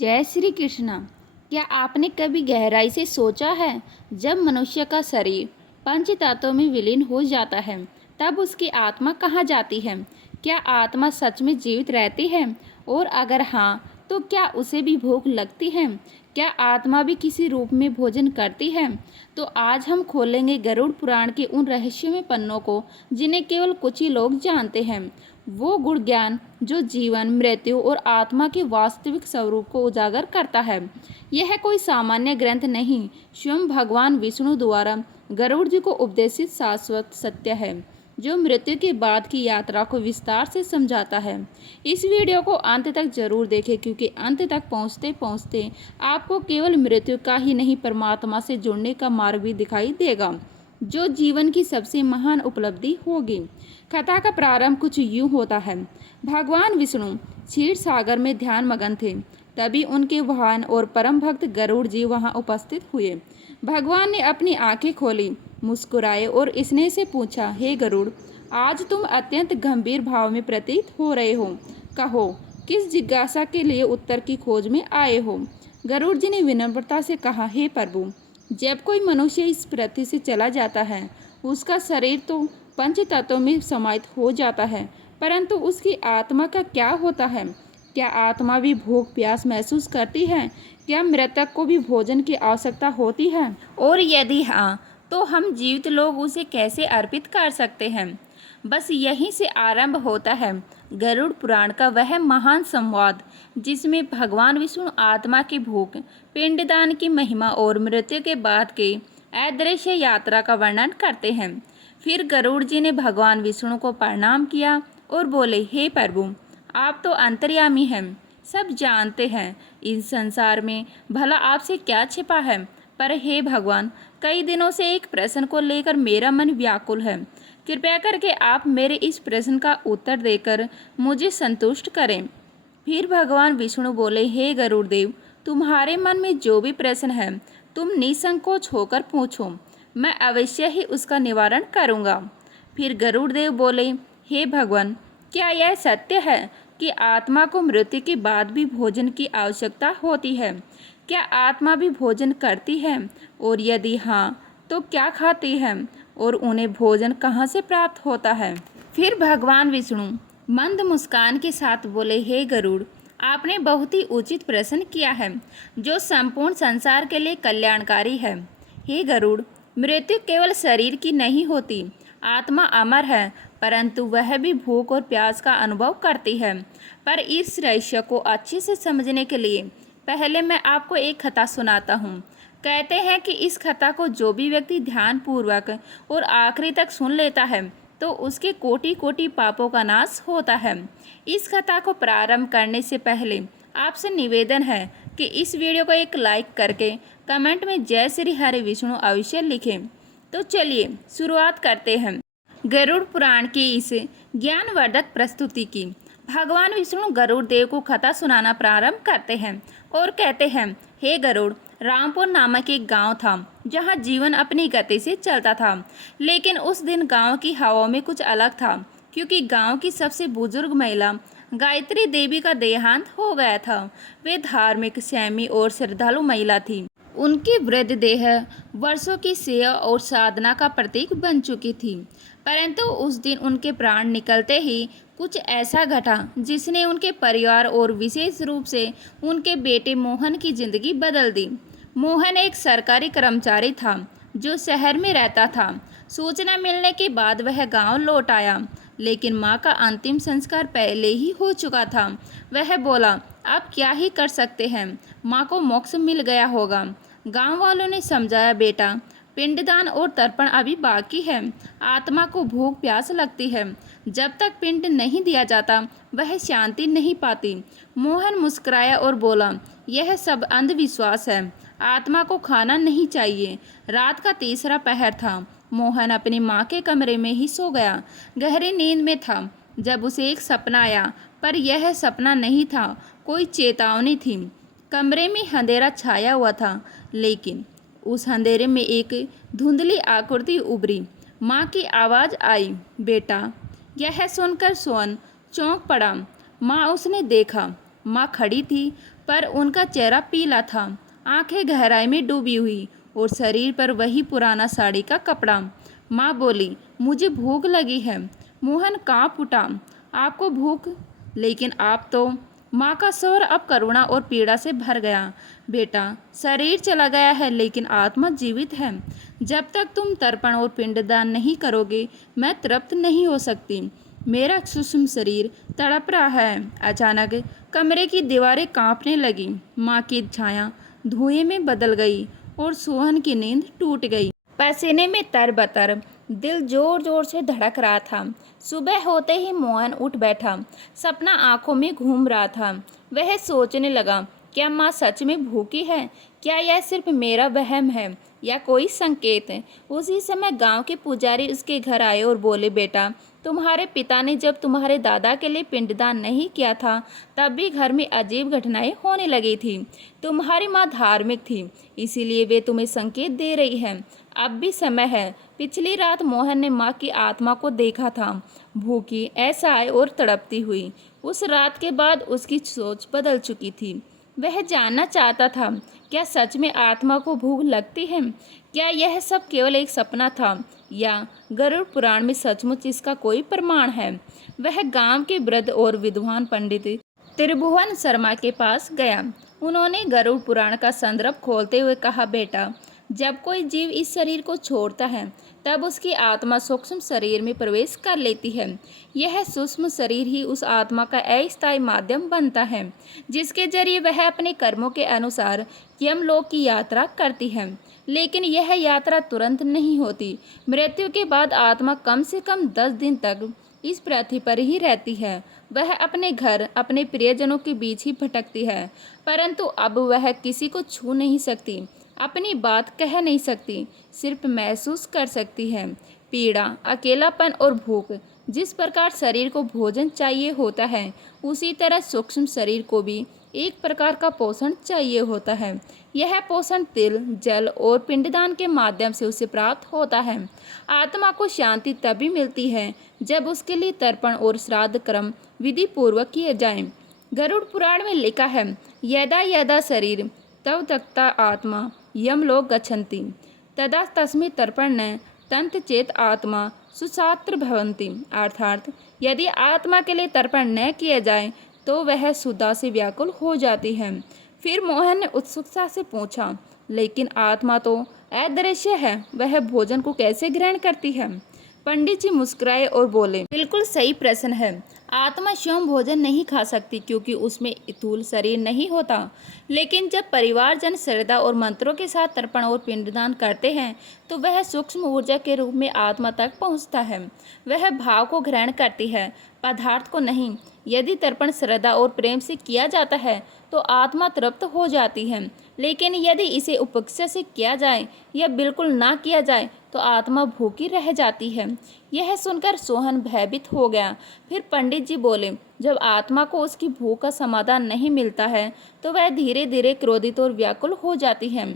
जय श्री कृष्णा। क्या आपने कभी गहराई से सोचा है, जब मनुष्य का शरीर पंच तत्वों में विलीन हो जाता है तब उसकी आत्मा कहाँ जाती है? क्या आत्मा सच में जीवित रहती है? और अगर हाँ, तो क्या उसे भी भूख लगती है? क्या आत्मा भी किसी रूप में भोजन करती है? तो आज हम खोलेंगे गरुड़ पुराण के उन रहस्यमय पन्नों को जिन्हें केवल कुछ ही लोग जानते हैं। वो गुण ज्ञान जो जीवन, मृत्यु और आत्मा के वास्तविक स्वरूप को उजागर करता है। यह कोई सामान्य ग्रंथ नहीं, स्वयं भगवान विष्णु द्वारा गरुड़ जी को उपदेशित शाश्वत सत्य है, जो मृत्यु के बाद की यात्रा को विस्तार से समझाता है। इस वीडियो को अंत तक जरूर देखें, क्योंकि अंत तक पहुँचते पहुँचते आपको केवल मृत्यु का ही नहीं, परमात्मा से जुड़ने का मार्ग भी दिखाई देगा, जो जीवन की सबसे महान उपलब्धि होगी। कथा का प्रारंभ कुछ यूं होता है। भगवान विष्णु क्षीर सागर में ध्यान मगन थे। तभी उनके वाहन और परम भक्त गरुड़ जी वहां उपस्थित हुए। भगवान ने अपनी आंखें खोली, मुस्कुराए और स्नेह से पूछा, हे गरुड़, आज तुम अत्यंत गंभीर भाव में प्रतीत हो रहे हो। कहो, किस जिज्ञासा के लिए उत्तर की खोज में आए हो? गरुड़ जी ने विनम्रता से कहा, हे प्रभु, जब कोई मनुष्य इस पृथ्वी से चला जाता है, उसका शरीर तो पंच तत्वों में समाहित हो जाता है, परंतु उसकी आत्मा का क्या होता है? क्या आत्मा भी भूख प्यास महसूस करती है? क्या मृतक को भी भोजन की आवश्यकता होती है? और यदि हाँ, तो हम जीवित लोग उसे कैसे अर्पित कर सकते हैं? बस यहीं से आरंभ होता है गरुड़ पुराण का वह महान संवाद, जिसमें भगवान विष्णु आत्मा की भूख, पिंडदान की महिमा और मृत्यु के बाद के अदृश्य यात्रा का वर्णन करते हैं। फिर गरुड़ जी ने भगवान विष्णु को प्रणाम किया और बोले, हे प्रभु, आप तो अंतर्यामी हैं, सब जानते हैं। इस संसार में भला आपसे क्या छिपा है? पर हे भगवान, कई दिनों से एक प्रश्न को लेकर मेरा मन व्याकुल है। कृपया करके आप मेरे इस प्रश्न का उत्तर देकर मुझे संतुष्ट करें। फिर भगवान विष्णु बोले, हे गरुड़ देव, तुम्हारे मन में जो भी प्रश्न है, तुम निसंकोच होकर पूछो, मैं अवश्य ही उसका निवारण करूँगा। फिर गरुड़ देव बोले, हे भगवान, क्या यह सत्य है कि आत्मा को मृत्यु के बाद भी भोजन की आवश्यकता होती है? क्या आत्मा भी भोजन करती है? और यदि हाँ, तो क्या खाती है? और उन्हें भोजन कहाँ से प्राप्त होता है? फिर भगवान विष्णु मंद मुस्कान के साथ बोले, हे गरुड़, आपने बहुत ही उचित प्रश्न किया है, जो संपूर्ण संसार के लिए कल्याणकारी है। हे गरुड़, मृत्यु केवल शरीर की नहीं होती, आत्मा अमर है, परंतु वह भी भूख और प्यास का अनुभव करती है। पर इस रहस्य को अच्छे से समझने के लिए पहले मैं आपको एक कथा सुनाता हूँ। कहते हैं कि इस कथा को जो भी व्यक्ति ध्यानपूर्वक और आखिरी तक सुन लेता है, तो उसके कोटि कोटि पापों का नाश होता है। इस कथा को प्रारंभ करने से पहले आपसे निवेदन है कि इस वीडियो को एक लाइक करके कमेंट में जय श्री हरि विष्णु अवश्य लिखें। तो चलिए शुरुआत करते हैं गरुड़ पुराण की इस ज्ञानवर्धक प्रस्तुति की। भगवान विष्णु गरुड़ देव को कथा सुनाना प्रारंभ करते हैं और कहते हैं, हे गरुड़, रामपुर नामक एक गांव था, जहां जीवन अपनी गति से चलता था। लेकिन उस दिन गांव की हवा में कुछ अलग था, क्योंकि गांव की सबसे बुजुर्ग महिला गायत्री देवी का देहांत हो गया था। वे धार्मिक, संयमी और श्रद्धालु महिला थी। उनकी वृद्ध देह वर्षों की सेवा और साधना का प्रतीक बन चुकी थी। परंतु उस दिन उनके प्राण निकलते ही कुछ ऐसा घटा जिसने उनके परिवार और विशेष रूप से उनके बेटे मोहन की जिंदगी बदल दी। मोहन एक सरकारी कर्मचारी था, जो शहर में रहता था। सूचना मिलने के बाद वह गांव लौट आया, लेकिन मां का अंतिम संस्कार पहले ही हो चुका था। वह बोला, आप क्या ही कर सकते हैं, मां को मोक्ष मिल गया होगा। गांव वालों ने समझाया, बेटा, पिंडदान और तर्पण अभी बाकी है, आत्मा को भूख प्यास लगती है, जब तक पिंड नहीं दिया जाता वह शांति नहीं पाती। मोहन मुस्कुराया और बोला, यह सब अंधविश्वास है, आत्मा को खाना नहीं चाहिए। रात का तीसरा पहर था। मोहन अपनी माँ के कमरे में ही सो गया, गहरी नींद में था, जब उसे एक सपना आया। पर यह सपना नहीं था, कोई चेतावनी थी। कमरे में अंधेरा छाया हुआ था, लेकिन उस अंधेरे में एक धुंधली आकृति उभरी। माँ की आवाज़ आई, बेटा। यह सुनकर सोहन चौंक पड़ा। माँ उसने देखा। माँ खड़ी थी, पर उनका चेहरा पीला था, आंखें गहराई में डूबी हुई और शरीर पर वही पुराना साड़ी का कपड़ा। माँ बोली, मुझे भूख लगी है। मोहन कांप उठा, आपको भूख? लेकिन आप तो। माँ का स्वर अब करुणा और पीड़ा से भर गया। बेटा, शरीर चला गया है लेकिन आत्मा जीवित है। जब तक तुम तर्पण और पिंडदान नहीं करोगे मैं तृप्त नहीं हो सकती। मेरा सूक्ष्म शरीर तड़प रहा है। अचानक कमरे की दीवारें कांपने लगी। माँ की छाया धुएं में बदल गई और सोहन की नींद टूट गई। पसीने में तरबतर, दिल जोर जोर से धड़क रहा था। सुबह होते ही मोहन उठ बैठा। सपना आंखों में घूम रहा था। वह सोचने लगा, क्या माँ सच में भूखी है? क्या यह सिर्फ मेरा वहम है या कोई संकेत है? उसी समय गांव के पुजारी उसके घर आए और बोले, बेटा, तुम्हारे पिता ने जब तुम्हारे दादा के लिए पिंडदान नहीं किया था तब भी घर में अजीब घटनाएं होने लगी थी। तुम्हारी माँ धार्मिक थी, इसीलिए वे तुम्हें संकेत दे रही है। अब भी समय है। पिछली रात मोहन ने माँ की आत्मा को देखा था, भूखी, असहाय और तड़पती हुई। उस रात के बाद उसकी सोच बदल चुकी थी। वह जानना चाहता था, क्या सच में आत्मा को भूख लगती है? क्या यह सब केवल एक सपना था या गरुड़ पुराण में सचमुच इसका कोई प्रमाण है? वह गांव के वृद्ध और विद्वान पंडित त्रिभुवन शर्मा के पास गया। उन्होंने गरुड़ पुराण का संदर्भ खोलते हुए कहा, बेटा, जब कोई जीव इस शरीर को छोड़ता है तब उसकी आत्मा सूक्ष्म शरीर में प्रवेश कर लेती है। यह सूक्ष्म शरीर ही उस आत्मा का अस्थायी माध्यम बनता है, जिसके जरिए वह अपने कर्मों के अनुसार यमलोक की यात्रा करती है। लेकिन यह यात्रा तुरंत नहीं होती। मृत्यु के बाद आत्मा कम से कम 10 दिन तक इस पृथ्वी पर ही रहती है। वह अपने घर, अपने प्रियजनों के बीच ही भटकती है, परंतु अब वह किसी को छू नहीं सकती, अपनी बात कह नहीं सकती, सिर्फ महसूस कर सकती है पीड़ा, अकेलापन और भूख। जिस प्रकार शरीर को भोजन चाहिए होता है, उसी तरह सूक्ष्म शरीर को भी एक प्रकार का पोषण चाहिए होता है। यह पोषण तिल, जल और पिंडदान के माध्यम से उसे प्राप्त होता है। आत्मा को शांति तभी मिलती है जब उसके लिए तर्पण और श्राद्ध कर्म विधि पूर्वक किए जाएं। गरुड़ पुराण में लिखा है, यदा यदा शरीर तव त्यक्ता आत्मा यमलोक गच्छन्ति तदा तस्मै तर्पण तंत चेत आत्मा सुसात्र भवन्ति। अर्थात यदि आत्मा के लिए तर्पण न किया जाए तो वह सुधा से व्याकुल हो जाती है। फिर मोहन ने उत्सुकता से पूछा, लेकिन आत्मा तो अदृश्य है, वह भोजन को कैसे ग्रहण करती है? पंडित जी मुस्कुराए और बोले, बिल्कुल सही प्रश्न है। आत्मा स्वयं भोजन नहीं खा सकती क्योंकि उसमें स्थूल शरीर नहीं होता। लेकिन जब परिवारजन श्रद्धा और मंत्रों के साथ तर्पण और पिंडदान करते हैं तो वह सूक्ष्म ऊर्जा के रूप में आत्मा तक पहुंचता है। वह भाव को ग्रहण करती है, पदार्थ को नहीं। यदि तर्पण श्रद्धा और प्रेम से किया जाता है तो आत्मा तृप्त हो जाती है, लेकिन यदि इसे उपेक्षा से किया जाए या बिल्कुल ना किया जाए तो आत्मा भूखी रह जाती है। यह सुनकर सोहन भयभीत हो गया। फिर पंडित जी बोले, जब आत्मा को उसकी भूख का समाधान नहीं मिलता है तो वह धीरे धीरे क्रोधित और व्याकुल हो जाती है।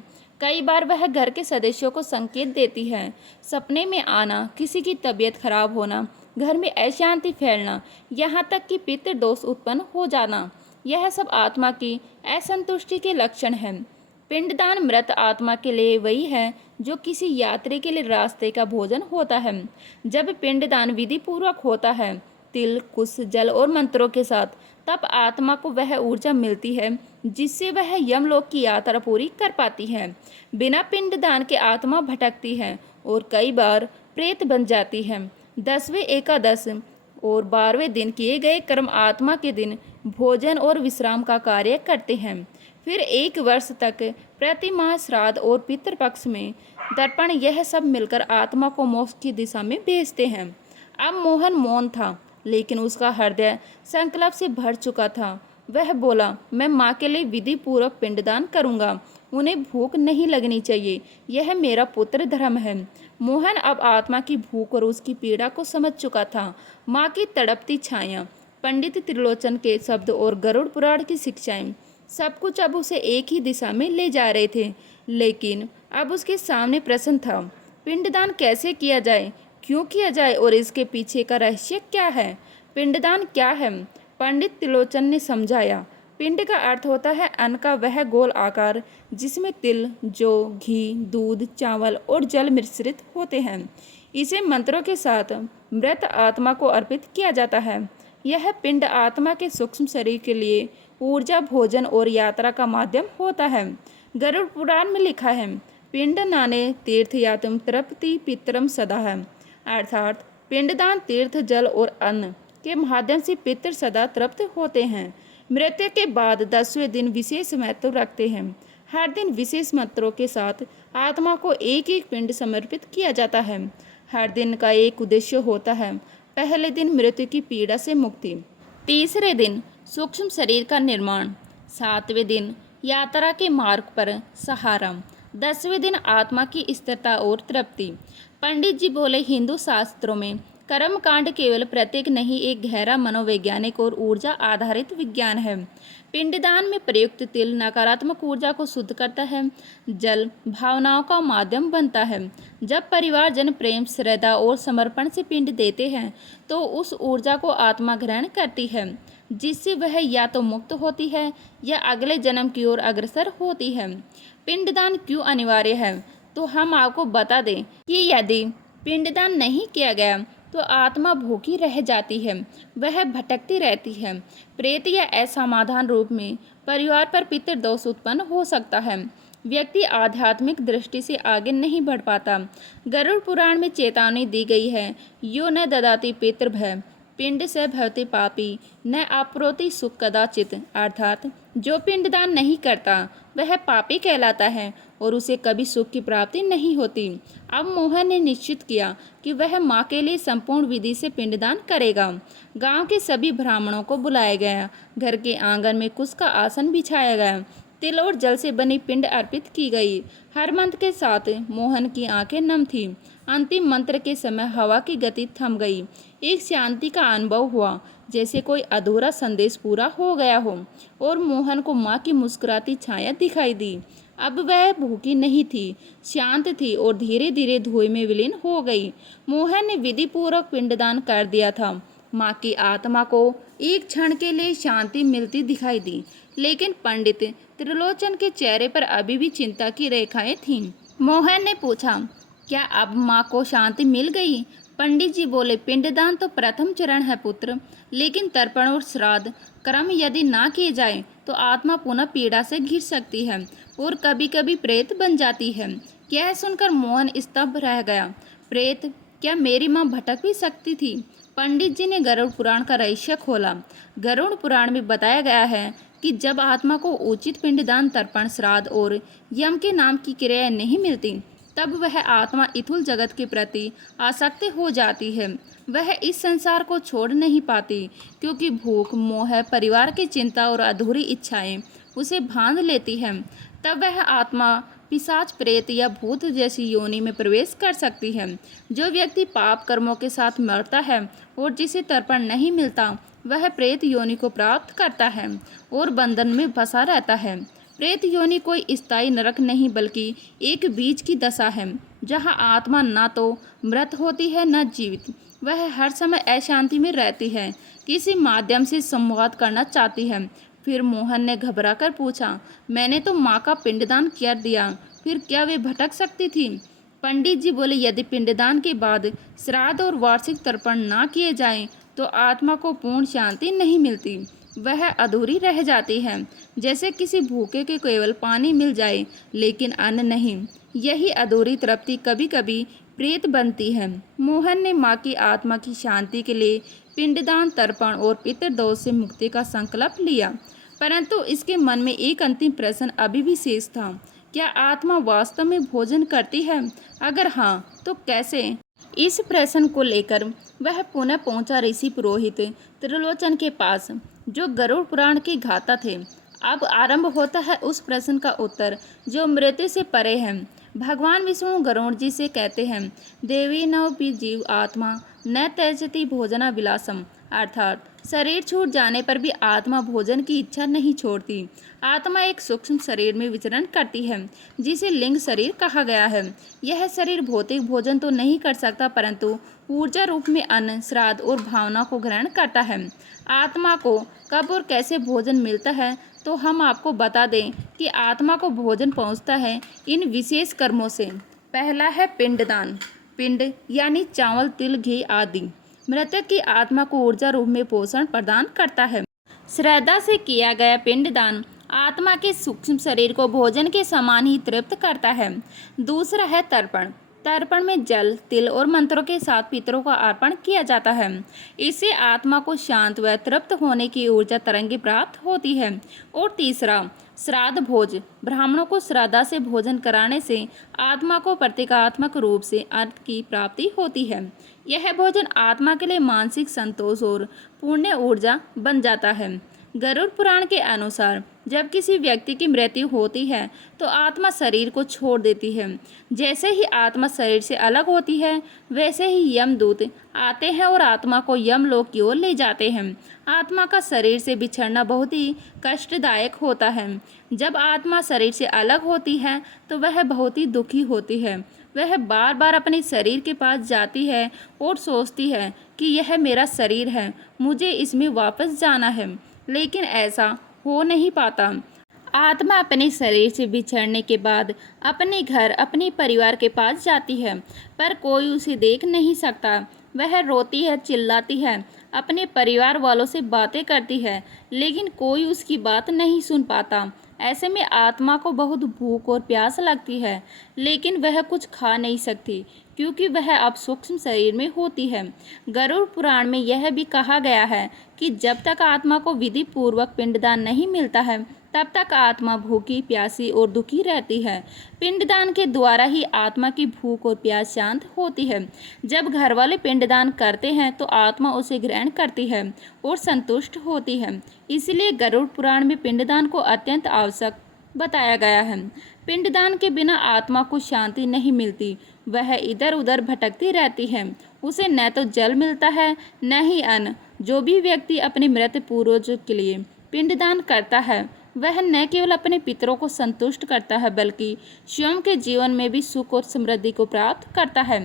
कई बार वह घर के सदस्यों को संकेत देती है, सपने में आना, किसी की तबीयत खराब होना, घर में अशांति फैलना, यहाँ तक कि पितृ दोष उत्पन्न हो जाना। यह सब आत्मा की असंतुष्टि के लक्षण हैं। पिंडदान मृत आत्मा के लिए वही है जो किसी यात्री के लिए रास्ते का भोजन होता है। जब पिंडदान विधि पूर्वक होता है, तिल, कुश, जल और मंत्रों के साथ, तब आत्मा को वह ऊर्जा मिलती है जिससे वह यमलोक की यात्रा पूरी कर पाती है। बिना पिंडदान के आत्मा भटकती है और कई बार प्रेत बन जाती है। 10वें एकादश और 12वें दिन किए गए कर्म आत्मा के दिन भोजन और विश्राम का कार्य करते हैं। फिर 1 वर्ष तक प्रति माह श्राद्ध और पितृपक्ष में तर्पण, यह सब मिलकर आत्मा को मोक्ष की दिशा में भेजते हैं। अब मोहन मौन था, लेकिन उसका हृदय संकल्प से भर चुका था। वह बोला, मैं माँ के लिए विधि पूर्वक पिंडदान करूँगा। उन्हें भूख नहीं लगनी चाहिए, यह मेरा पुत्र धर्म है। मोहन अब आत्मा की भूख और उसकी पीड़ा को समझ चुका था। माँ की तड़पती छाया, पंडित त्रिलोचन के शब्द और गरुड़ पुराण की शिक्षाएं, सब कुछ अब उसे एक ही दिशा में ले जा रहे थे। लेकिन अब उसके सामने प्रश्न था, पिंडदान कैसे किया जाए, क्यों किया जाए और इसके पीछे का रहस्य क्या है? पिंडदान क्या है? पंडित त्रिलोचन ने समझाया, पिंड का अर्थ होता है अन्न का वह गोल आकार जिसमें तिल, जौ, घी, दूध, चावल और जल मिश्रित होते हैं। इसे मंत्रों के साथ मृत आत्मा को अर्पित किया जाता है। यह पिंड आत्मा के सूक्ष्म शरीर के लिए ऊर्जा, भोजन और यात्रा का माध्यम होता है। गरुड़ पुराण में लिखा है, पिंड नाने तीर्थ यातुम तृप्ति पितरम सदा है, अर्थात पिंडदान तीर्थ, जल और अन्न के माध्यम से पितर सदा तृप्त होते हैं। मृत्यु के बाद 10वें दिन विशेष महत्व रखते हैं। हर दिन विशेष मंत्रों के साथ आत्मा को एक एक पिंड समर्पित किया जाता है। हर दिन का एक उद्देश्य होता है। पहले दिन मृत्यु की पीड़ा से मुक्ति, तीसरे दिन सूक्ष्म शरीर का निर्माण, 7वें दिन यात्रा के मार्ग पर सहारा, 10वें दिन आत्मा की स्थिरता और तृप्ति। पंडित जी बोले, हिंदू शास्त्रों में कर्म कांड केवल प्रत्येक नहीं, एक गहरा मनोवैज्ञानिक और ऊर्जा आधारित विज्ञान है। पिंडदान में प्रयुक्त तिल नकारात्मक ऊर्जा को शुद्ध करता है। जल भावनाओं का माध्यम बनता है। जब परिवारजन प्रेम, श्रद्धा और समर्पण से पिंड देते हैं तो उस ऊर्जा को आत्मा ग्रहण करती है, जिससे वह या तो मुक्त होती है या अगले जन्म की ओर अग्रसर होती है। पिंडदान क्यों अनिवार्य है, तो हम आपको बता दें कि यदि पिंडदान नहीं किया गया तो आत्मा भूखी रह जाती है, वह भटकती रहती है। प्रेत या असमाधान रूप में परिवार पर पितृदोष उत्पन्न हो सकता है। व्यक्ति आध्यात्मिक दृष्टि से आगे नहीं बढ़ पाता। गरुड़ पुराण में चेतावनी दी गई है, यो न ददाति पितृभय पिंड से भवति पापी न आप्नोति सुख कदाचित, अर्थात जो पिंडदान नहीं करता वह पापी कहलाता है और उसे कभी सुख की प्राप्ति नहीं होती। अब मोहन ने निश्चित किया कि वह माँ के लिए संपूर्ण विधि से पिंडदान करेगा। गांव के सभी ब्राह्मणों को बुलाया गया। घर के आंगन में कुश का आसन बिछाया गया। तिल और जल से बनी पिंड अर्पित की गई। हर मंत्र के साथ मोहन की आंखें नम थीं। अंतिम मंत्र के समय हवा की गति थम गई। एक शांति का अनुभव हुआ, जैसे कोई अधूरा संदेश पूरा हो गया हो, और मोहन को माँ की मुस्कुराती छाया दिखाई दी। अब वह भूखी नहीं थी, शांत थी और धीरे धीरे धुएं में विलीन हो गई। मोहन ने विधि पूर्वक पिंडदान कर दिया था। माँ की आत्मा को एक क्षण के लिए शांति मिलती दिखाई दी, लेकिन पंडित त्रिलोचन के चेहरे पर अभी भी चिंता की रेखाएं थीं। मोहन ने पूछा, क्या अब माँ को शांति मिल गई? पंडित जी बोले, पिंडदान तो प्रथम चरण है पुत्र, लेकिन तर्पण और श्राद्ध कर्म यदि ना किए जाए तो आत्मा पुनः पीड़ा से घिर सकती है और कभी कभी प्रेत बन जाती है। यह सुनकर मोहन स्तब्ध रह गया। प्रेत? क्या मेरी माँ भटक भी सकती थी? पंडित जी ने गरुड़ पुराण का रहस्य खोला। गरुड़ पुराण में बताया गया है कि जब आत्मा को उचित पिंडदान, तर्पण, श्राद्ध और यम के नाम की क्रियाएं नहीं मिलती, तब वह आत्मा इथुल जगत के प्रति आसक्त हो जाती है। वह इस संसार को छोड़ नहीं पाती, क्योंकि भूख, मोह, परिवार की चिंता और अधूरी इच्छाएं उसे बांध लेती हैं। तब वह आत्मा पिशाच, प्रेत या भूत जैसी योनि में प्रवेश कर सकती है। जो व्यक्ति पाप कर्मों के साथ मरता है और जिसे तर्पण नहीं मिलता, वह प्रेत योनि को प्राप्त करता है और बंधन में फंसा रहता है। प्रेत योनि कोई स्थायी नरक नहीं, बल्कि एक बीच की दशा है, जहाँ आत्मा ना तो मृत होती है न जीवित। वह हर समय अशांति में रहती है, किसी माध्यम से संवाद करना चाहती है। फिर मोहन ने घबराकर पूछा, मैंने तो माँ का पिंडदान कर दिया, फिर क्या वे भटक सकती थी? पंडित जी बोले, यदि पिंडदान के बाद श्राद्ध और वार्षिक तर्पण ना किए जाएं, तो आत्मा को पूर्ण शांति नहीं मिलती। वह अधूरी रह जाती है, जैसे किसी भूखे के केवल पानी मिल जाए लेकिन अन्न नहीं। यही अधूरी तृप्ति कभी कभी प्रेत बनती है। मोहन ने माँ की आत्मा की शांति के लिए पिंडदान, तर्पण और पितृदोष से मुक्ति का संकल्प लिया, परंतु इसके मन में एक अंतिम प्रश्न अभी भी शेष था, क्या आत्मा वास्तव में भोजन करती है? अगर हाँ, तो कैसे? इस प्रश्न को लेकर वह पुनः पहुंचा ऋषि पुरोहित त्रिलोचन के पास, जो गरुड़ पुराण के गाता थे। अब आरंभ होता है उस प्रश्न का उत्तर जो मृत्यु से परे है। भगवान विष्णु गरुड़ जी से कहते हैं, देवी नवपि जीव आत्मा न त्यजति भोजना विलासम, अर्थात शरीर छूट जाने पर भी आत्मा भोजन की इच्छा नहीं छोड़ती। आत्मा एक सूक्ष्म शरीर में विचरण करती है, जिसे लिंग शरीर कहा गया है। यह शरीर भौतिक भोजन तो नहीं कर सकता, परंतु ऊर्जा रूप में अन्न, श्राद्ध और भावना को ग्रहण करता है। आत्मा को कब और कैसे भोजन मिलता है, तो हम आपको बता दें कि आत्मा को भोजन पहुंचता है इन विशेष कर्मों से। पहला है पिंडदान। पिंड यानी चावल, तिल, घी आदि मृतक की आत्मा को ऊर्जा रूप में पोषण प्रदान करता है। श्रद्धा से किया गया पिंडदान आत्मा के सूक्ष्म शरीर को भोजन के समान ही तृप्त करता है। दूसरा है तर्पण। तर्पण में जल, तिल और मंत्रों के साथ पितरों का अर्पण किया जाता है। इससे आत्मा को शांत व तृप्त होने की ऊर्जा तरंगे प्राप्त होती है। और तीसरा श्राद्ध भोज। ब्राह्मणों को श्रद्धा से भोजन कराने से आत्मा को प्रतीकात्मक रूप से अर्थ की प्राप्ति होती है। यह भोजन आत्मा के लिए मानसिक संतोष और पुण्य ऊर्जा बन जाता है। गरुड़ पुराण के अनुसार जब किसी व्यक्ति की मृत्यु होती है तो आत्मा शरीर को छोड़ देती है। जैसे ही आत्मा शरीर से अलग होती है, वैसे ही यमदूत आते हैं और आत्मा को यमलोक की ओर ले जाते हैं। आत्मा का शरीर से बिछड़ना बहुत ही कष्टदायक होता है। जब आत्मा शरीर से अलग होती है तो वह बहुत ही दुखी होती है। वह बार बार अपने शरीर के पास जाती है और सोचती है कि यह मेरा शरीर है, मुझे इसमें वापस जाना है, लेकिन ऐसा हो नहीं पाता। आत्मा अपने शरीर से बिछड़ने के बाद अपने घर, अपने परिवार के पास जाती है, पर कोई उसे देख नहीं सकता। वह रोती है, चिल्लाती है, अपने परिवार वालों से बातें करती है, लेकिन कोई उसकी बात नहीं सुन पाता। ऐसे में आत्मा को बहुत भूख और प्यास लगती है, लेकिन वह कुछ खा नहीं सकती, क्योंकि वह अब सूक्ष्म शरीर में होती है। गरुड़ पुराण में यह भी कहा गया है कि जब तक आत्मा को विधि पूर्वक पिंडदान नहीं मिलता है, तब तक आत्मा भूखी, प्यासी और दुखी रहती है। पिंडदान के द्वारा ही आत्मा की भूख और प्यास शांत होती है। जब घर वाले पिंडदान करते हैं तो आत्मा उसे ग्रहण करती है और संतुष्ट होती है। इसलिए गरुड़ पुराण में पिंडदान को अत्यंत आवश्यक बताया गया है। पिंडदान के बिना आत्मा को शांति नहीं मिलती, वह इधर उधर भटकती रहती है। उसे न तो जल मिलता है, न ही अन्न। जो भी व्यक्ति अपने मृत पूर्वजों के लिए पिंडदान करता है, वह न केवल अपने पितरों को संतुष्ट करता है, बल्कि स्वयं के जीवन में भी सुख और समृद्धि को प्राप्त करता है।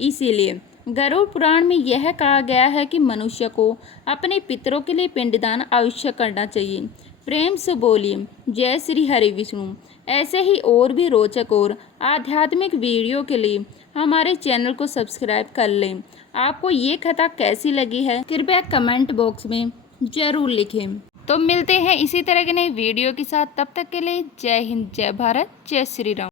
इसीलिए गरुड़ पुराण में यह कहा गया है कि मनुष्य को अपने पितरों के लिए पिंडदान अवश्य करना चाहिए। प्रेम से बोलिए जय श्री हरि विष्णु। ऐसे ही और भी रोचक और आध्यात्मिक वीडियो के लिए हमारे चैनल को सब्सक्राइब कर लें। आपको ये कथा कैसी लगी है, कृपया कमेंट बॉक्स में ज़रूर लिखें। तो मिलते हैं इसी तरह के नए वीडियो के साथ। तब तक के लिए जय हिंद, जय भारत, जय श्री राम।